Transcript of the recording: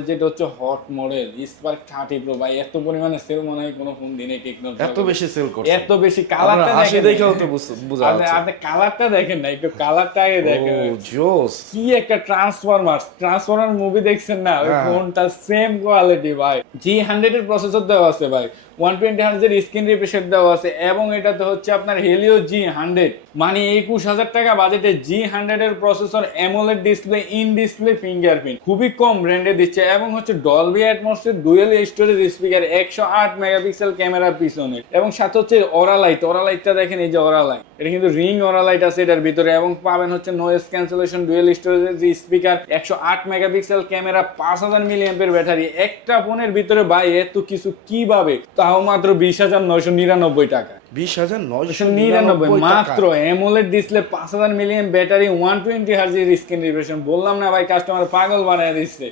আমাদের যেটা হচ্ছে হট মডেল স্পার্ক 30 প্রো ভাই, এত পরিমাণে সেল মনে হয় কোনো ফোন দিনে টেকনোলজি এত বেশি সেল করছে, এত বেশি। কালারটা হাসি দেখেন, দেখেও তো বোঝা যাচ্ছে। আপনি কালারটা দেখেন না, একটু কালারটা আগে দেখেন। ও জোস। কি একটা ট্রান্সফরমার মুভি দেখছেন না, ওই হ্যাঁ। ফোনটা সেম কোয়ালিটি ভাই। G100 এর প্রসেসর দেওয়া আছে ভাই, 120 হার্জ এর স্ক্রিন রিফ্রেশ দেওয়া আছে, এবং এটাতে হচ্ছে আপনার হেলিও G100, মানে 21,000 টাকা বাজেটে G100 এর processor, AMOLED display, in display fingerprint, খুবই কম ব্র্যান্ডে দিচ্ছে, এবং হচ্ছে ডলবি অ্যাটমস এর ডুয়েল স্টোরেজ স্পিকার, 108 মেগাপিক্সেল ক্যামেরার পিছনে, এবং সাথে হচ্ছে অরালাইটটা দেখেন, এই যে অরালাইট, এটা কিন্তু রিং অরালাইট আছে এটার ভিতরে, এবং পাবেন হচ্ছে noise cancellation, dual storage speaker, 108 megapixel camera, 5000 মিলিঅ্যাম্পের battery. একটা ফোনের ভিতরে ভাই এত কিছু কিভাবে, তাও মাত্র 20,999 টাকা। 20,999 মাত্র। অ্যামোলেড ডিসপ্লে, 5000 মিলিঅ্যাম্প ব্যাটারি, 120 হার্জ এর স্ক্রিন রিফ্রেশ। বললাম না ভাই, কাস্টমার পাগল বানায় দিচ্ছে।